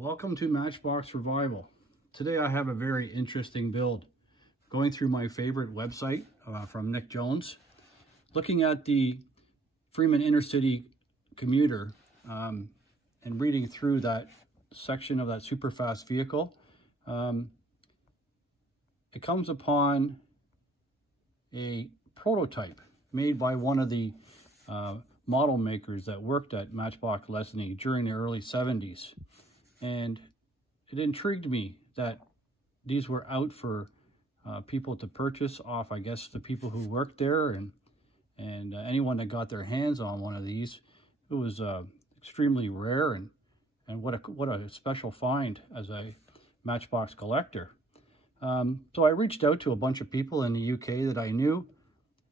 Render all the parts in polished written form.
Welcome to Matchbox Revival. Today I have a very interesting build. Going through my favorite website from Nick Jones, looking at the Freeman Intercity commuter and reading through that section of that super fast vehicle. It comes upon a prototype made by one of the model makers that worked at Matchbox Lesney during the early 70s. And it intrigued me that these were out for people to purchase off, I guess, the people who worked there and anyone that got their hands on one of these. It was extremely rare and what a special find as a Matchbox collector. So I reached out to a bunch of people in the UK that I knew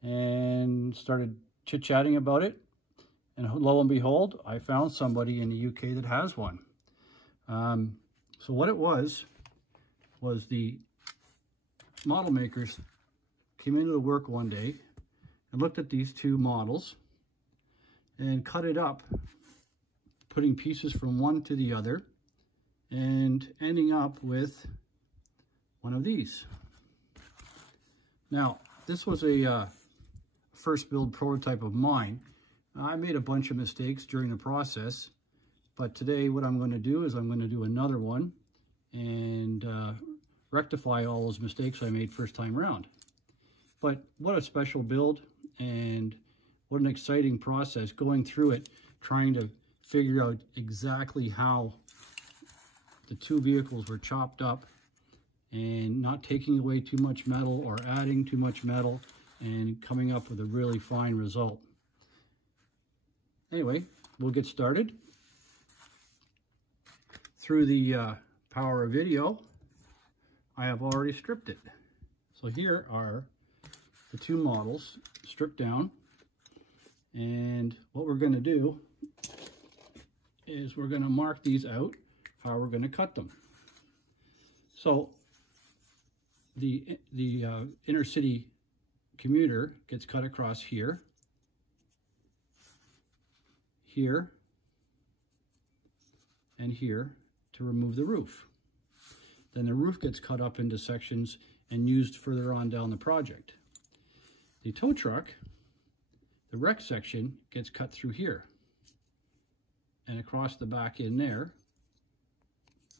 and started chit-chatting about it. And lo and behold, I found somebody in the UK that has one. So what it was the model makers came into the work one day and looked at these two models and cut it up, putting pieces from one to the other and ending up with one of these. Now, this was a first build prototype of mine. I made a bunch of mistakes during the process, but today what I'm going to do is I'm going to do another one and rectify all those mistakes I made first time around. But what a special build, and what an exciting process going through it, trying to figure out exactly how the two vehicles were chopped up and not taking away too much metal or adding too much metal and coming up with a really fine result. Anyway, we'll get started. Through the power of video, I have already stripped it. So here are the two models stripped down, and what we're going to do is we're going to mark these out how we're going to cut them. So the Intercity commuter gets cut across here, here, and here to remove the roof. Then the roof gets cut up into sections and used further on down the project. The tow truck, the wreck section, gets cut through here and across the back in there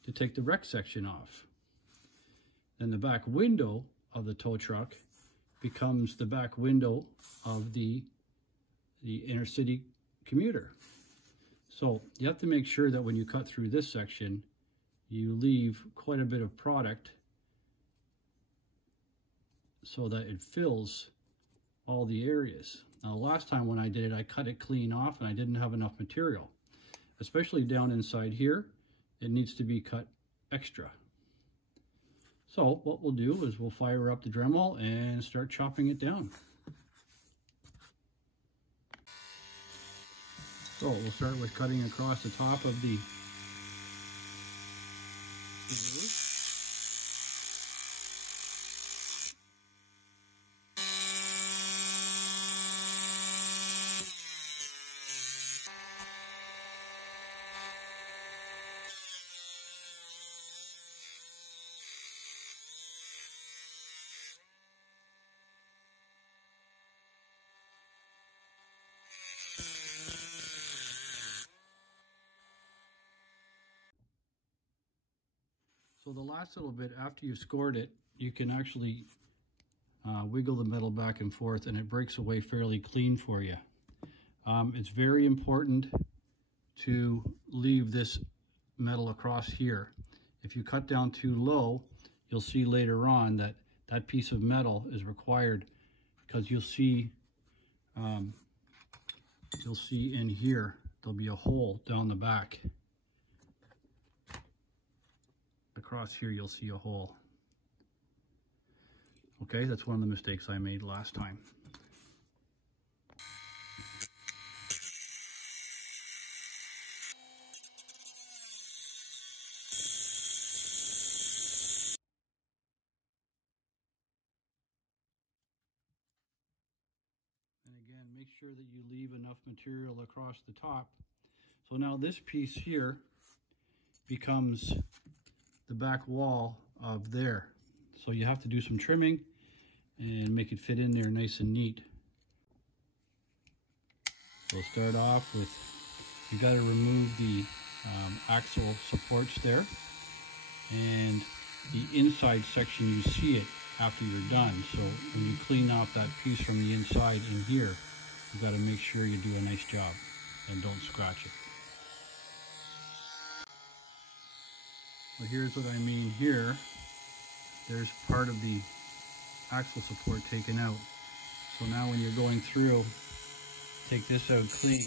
to take the wreck section off. Then the back window of the tow truck becomes the back window of the Intercity commuter. So you have to make sure that when you cut through this section, you leave quite a bit of product so that it fills all the areas. Now, last time when I did it, I cut it clean off and I didn't have enough material. Especially down inside here, it needs to be cut extra. So what we'll do is we'll fire up the Dremel and start chopping it down. So we'll start with cutting across the top of the roof. So the last little bit, after you've scored it, you can actually wiggle the metal back and forth and it breaks away fairly clean for you. It's very important to leave this metal across here. If you cut down too low, you'll see later on that that piece of metal is required, because you'll see in here, there'll be a hole down the back. Across here you'll see a hole. Okay, that's one of the mistakes I made last time. And again, make sure that you leave enough material across the top. So now this piece here becomes the back wall of there. So you have to do some trimming and make it fit in there nice and neat. We'll start off with, you got to remove the axle supports there, and the inside section, you see it after you're done. So when you clean off that piece from the inside in here, you got to make sure you do a nice job and don't scratch it. Well, here's what I mean here. There's part of the axle support taken out. So now when you're going through, take this out clean.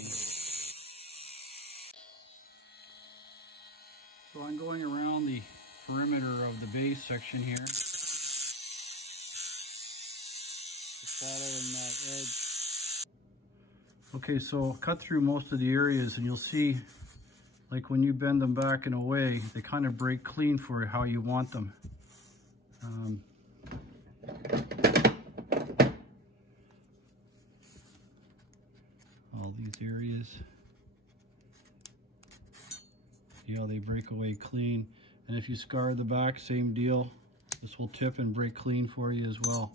So I'm going around the perimeter of the base section here, following that edge. Okay, so I'll cut through most of the areas, and you'll see, like when you bend them back in a way, they kind of break clean for how you want them. All these areas, see how they break away clean. And if you scar the back, same deal. This will tip and break clean for you as well.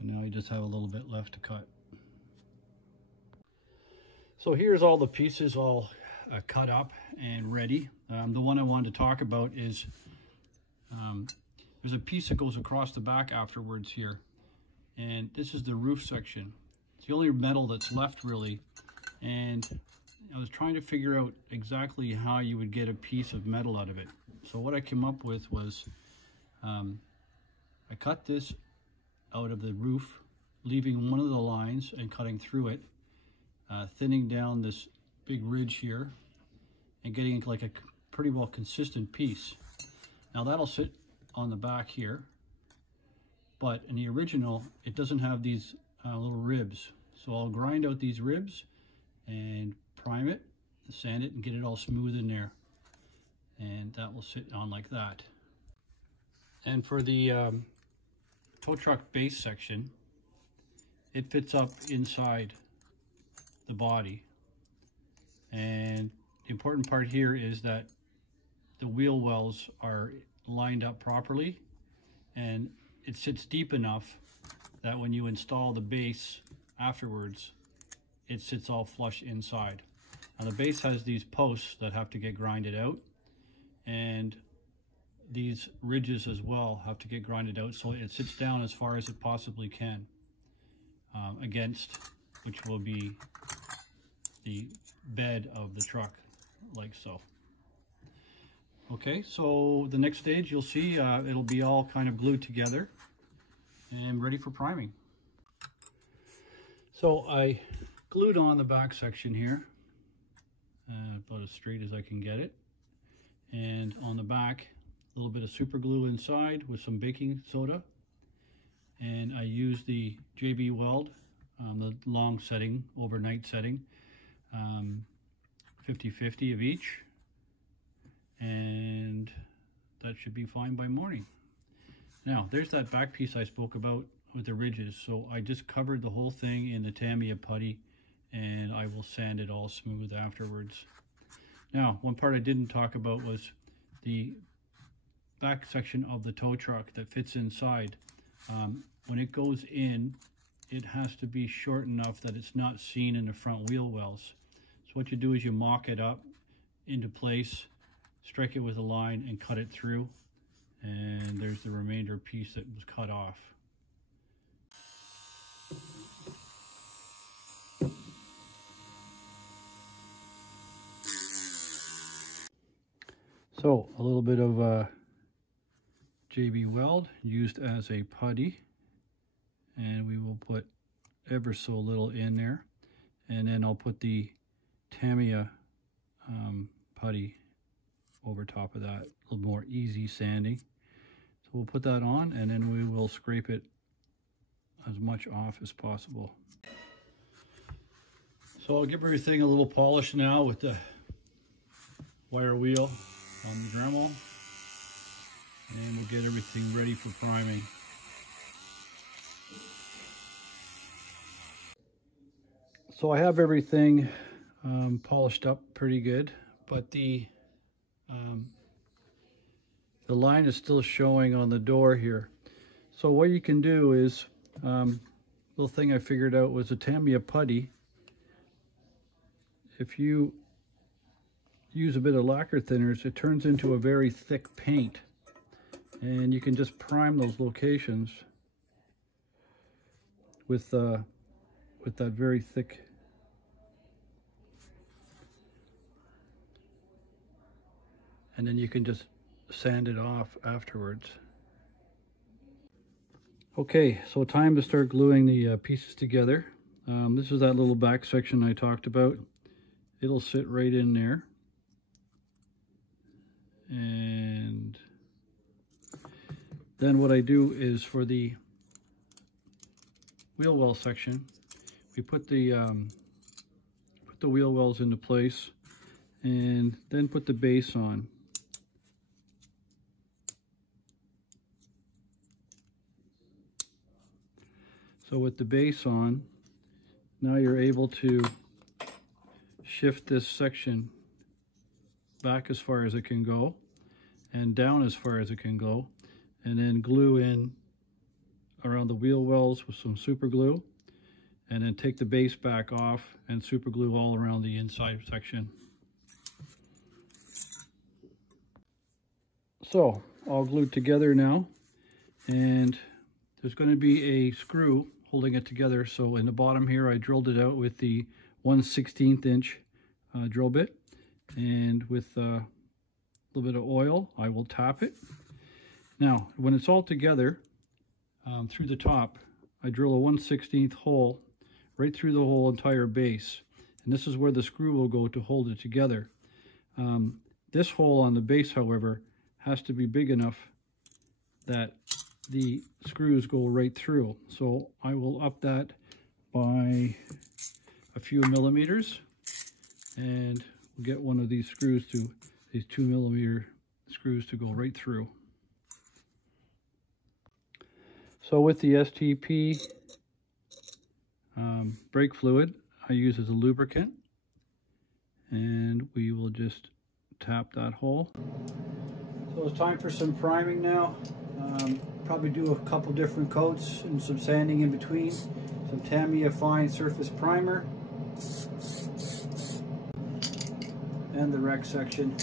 And now you just have a little bit left to cut. So here's all the pieces all cut up and ready. The one I wanted to talk about is there's a piece that goes across the back afterwards here, and this is the roof section. It's the only metal that's left really, and I was trying to figure out exactly how you would get a piece of metal out of it. So what I came up with was I cut this out of the roof, leaving one of the lines and cutting through it, thinning down this big ridge here and getting like a pretty well consistent piece. Now that'll sit on the back here, but in the original it doesn't have these little ribs. So I'll grind out these ribs and prime it, sand it, and get it all smooth in there, and that will sit on like that. And for the tow truck base section, it fits up inside the body, and the important part here is that the wheel wells are lined up properly, and it sits deep enough that when you install the base afterwards, it sits all flush inside. Now the base has these posts that have to get grinded out, and these ridges as well have to get grinded out so it sits down as far as it possibly can against, which will be the bed of the truck, like so. Okay, so the next stage, you'll see it'll be all kind of glued together and ready for priming. So I glued on the back section here, about as straight as I can get it, and on the back a little bit of super glue inside with some baking soda, and I used the JB Weld, the long setting, overnight setting, 50-50 of each, and that should be fine by morning. Now there's that back piece I spoke about with the ridges, so I just covered the whole thing in the Tamiya putty, and I will sand it all smooth afterwards. Now one part I didn't talk about was the back section of the tow truck that fits inside. When it goes in, it has to be short enough that it's not seen in the front wheel wells. So what you do is you mock it up into place, strike it with a line, and cut it through, and there's the remainder piece that was cut off. So a little bit of JB Weld used as a putty, and we will put ever so little in there, and then I'll put the Tamiya putty over top of that, a little more easy sanding. So we'll put that on, and then we will scrape it as much off as possible. So I'll give everything a little polish now with the wire wheel on the Dremel, and we'll get everything ready for priming. So I have everything polished up pretty good, but the line is still showing on the door here. So what you can do is, little thing I figured out was a Tamiya putty. If you use a bit of lacquer thinners, it turns into a very thick paint, and you can just prime those locations with that very thick. And then you can just sand it off afterwards. Okay, so time to start gluing the pieces together. This is that little back section I talked about. It'll sit right in there. And then what I do is for the wheel well section, we put the wheel wells into place and then put the base on. So with the base on, now you're able to shift this section back as far as it can go and down as far as it can go, and then glue in around the wheel wells with some super glue, and then take the base back off and super glue all around the inside section. So all glued together now, and there's going to be a screw holding it together. So in the bottom here, I drilled it out with the 1/16 inch drill bit, and with a little bit of oil, I will tap it. Now, when it's all together, through the top, I drill a 1/16 hole right through the whole entire base. And this is where the screw will go to hold it together. This hole on the base, however, has to be big enough that the screws go right through. So I will up that by a few millimeters, and we'll get one of these screws to, these 2mm screws to go right through. So with the STP brake fluid, I use as a lubricant, and we will just tap that hole. So it's time for some priming now. Probably do a couple different coats and some sanding in between. Some Tamiya fine surface primer and the wreck section.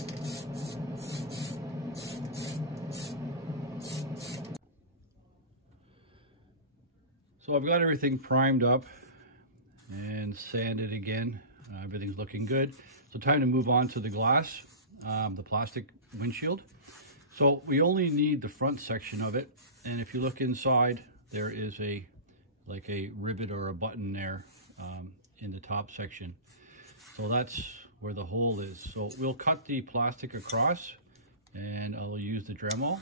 So I've got everything primed up and sanded again. Everything's looking good. So time to move on to the glass, the plastic windshield. So we only need the front section of it, and if you look inside, there is like a rivet or a button there in the top section. So that's where the hole is. So we'll cut the plastic across, and I'll use the Dremel.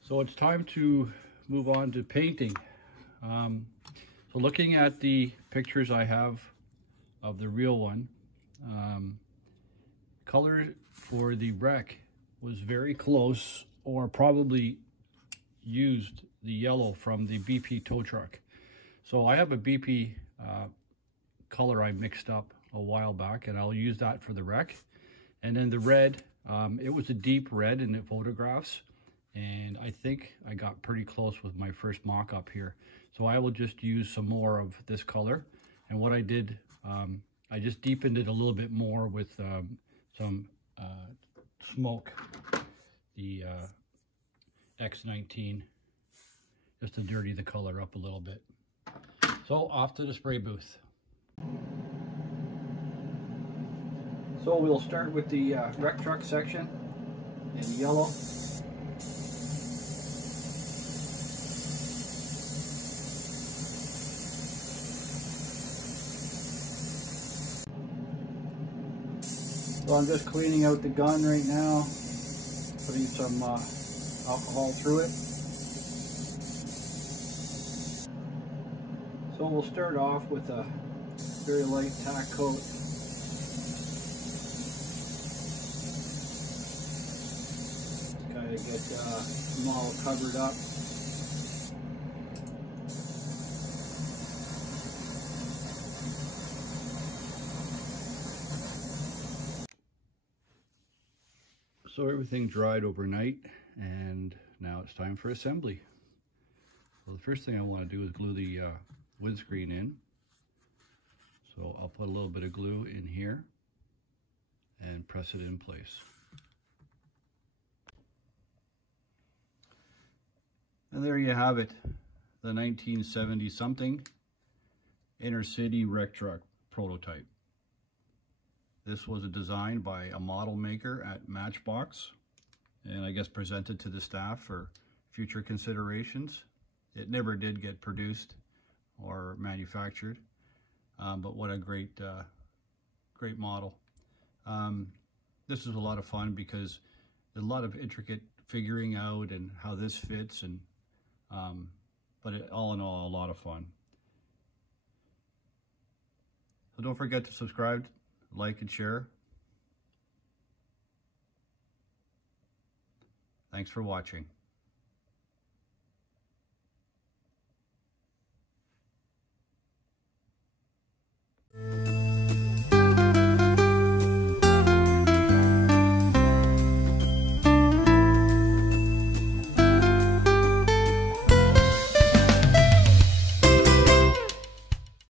So it's time to move on to painting. So looking at the pictures I have of the real one, color for the wreck was very close, or probably used the yellow from the BP tow truck. So I have a BP color I mixed up a while back, and I'll use that for the wreck. And then the red, it was a deep red in the photographs, and I think I got pretty close with my first mock-up here. So I will just use some more of this color. And what I did, I just deepened it a little bit more with some smoke, the X19, just to dirty the color up a little bit. So off to the spray booth. So we'll start with the wreck truck section in yellow. So I'm just cleaning out the gun right now, putting some alcohol through it. So we'll start off with a very light tack coat. Kind of get them all covered up. So everything dried overnight, and now it's time for assembly. So the first thing I want to do is glue the windscreen in. So I'll put a little bit of glue in here and press it in place. And there you have it, the 1970 something Intercity wreck truck prototype. This was a design by a model maker at Matchbox, and I guess presented to the staff for future considerations. It never did get produced or manufactured, but what a great model. This is a lot of fun because there's a lot of intricate figuring out and how this fits, and but all in all, a lot of fun. So don't forget to subscribe, like, and share. Thanks for watching.